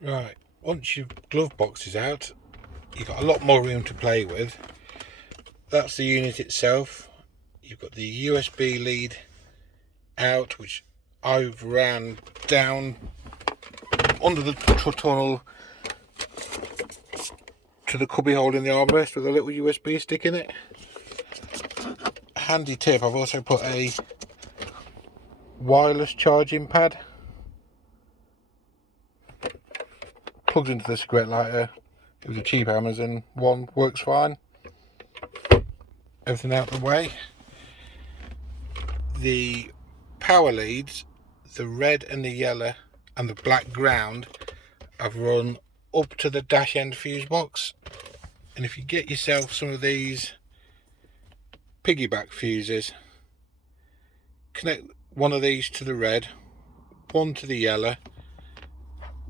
Right, once your glove box is out, you've got a lot more room to play with. That's the unit itself. You've got the USB lead out, which I've ran down under the tunnel to the cubby hole in the armrest with a little USB stick in it. Handy tip, I've also put a wireless charging pad. Plugs into the cigarette lighter. It was a cheap Amazon one, works fine. Everything out of the way. The power leads, the red and the yellow and the black ground, I've run up to the dash end fuse box. And if you get yourself some of these piggyback fuses, connect one of these to the red, one to the yellow,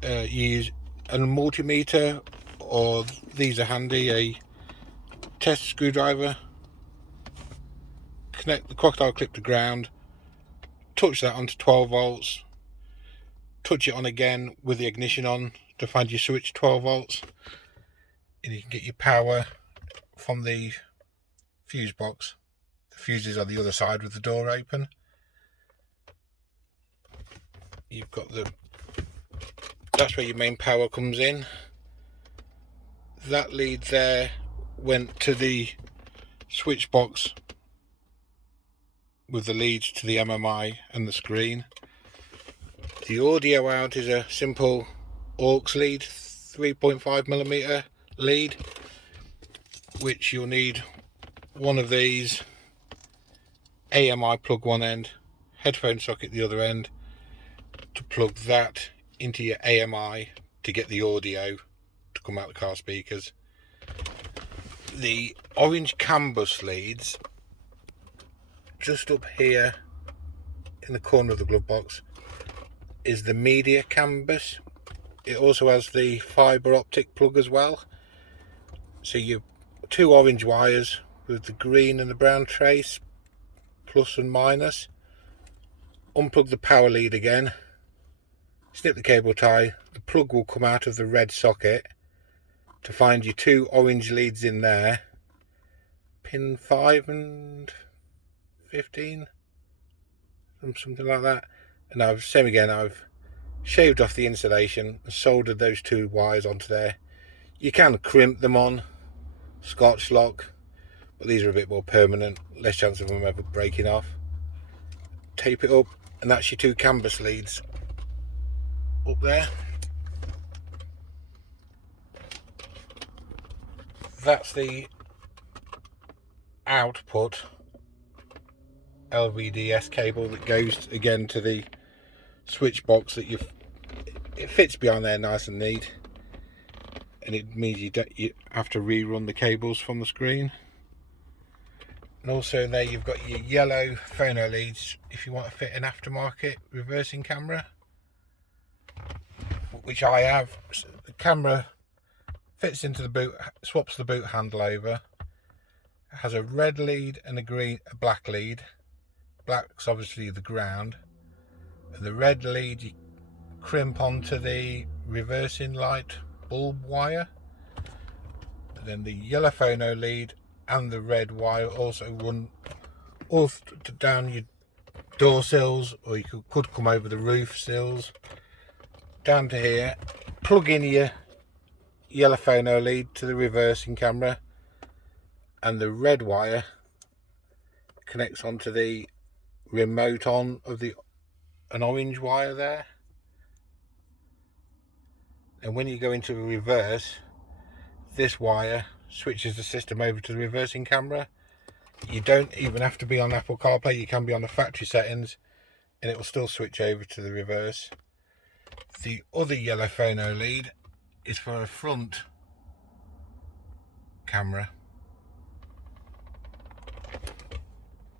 use a multimeter, or these are handy, a test screwdriver, connect the crocodile clip to ground, touch that onto 12 volts, touch it on again with the ignition on to find your switch 12 volts, and you can get your power from the fuse box. The fuses are the other side with the door open. You've got that's where your main power comes in. That lead there went to the switch box with the leads to the MMI and the screen. The audio out is a simple aux lead, 3.5mm lead, which you'll need one of these, AMI plug one end, headphone socket the other end, to plug that into your AMI to get the audio to come out the car speakers. The orange CAN bus leads just up here in the corner of the glove box is the media CAN bus. It also has the fibre optic plug as well. So you've two orange wires with the green and the brown trace, plus and minus. Unplug the power lead again, snip the cable tie, the plug will come out of the red socket to find your two orange leads in there, pin 5 and 15, something like that. And I've shaved off the insulation and soldered those two wires onto there. You can crimp them on Scotch lock, but these are a bit more permanent, less chance of them ever breaking off. Tape it up, and that's your two CAN bus leads up there. That's the output LVDS cable that goes again to the switch box. It fits behind there nice and neat, and it means you have to rerun the cables from the screen. And also there you've got your yellow phono leads if you want to fit an aftermarket reversing camera, which I have. The camera fits into the boot, swaps the boot handle over. It has a red lead and a black lead. Black's obviously the ground, and the red lead you crimp onto the reversing light bulb wire. And then the yellow phono lead and the red wire also run all down your door sills, or you could come over the roof sills down to here. Plug in your yellow phono lead to the reversing camera, and the red wire connects onto the remote on of an orange wire there. And when you go into reverse, this wire switches the system over to the reversing camera. You don't even have to be on Apple CarPlay, you can be on the factory settings and it will still switch over to the reverse. The other yellow phono lead is for a front camera.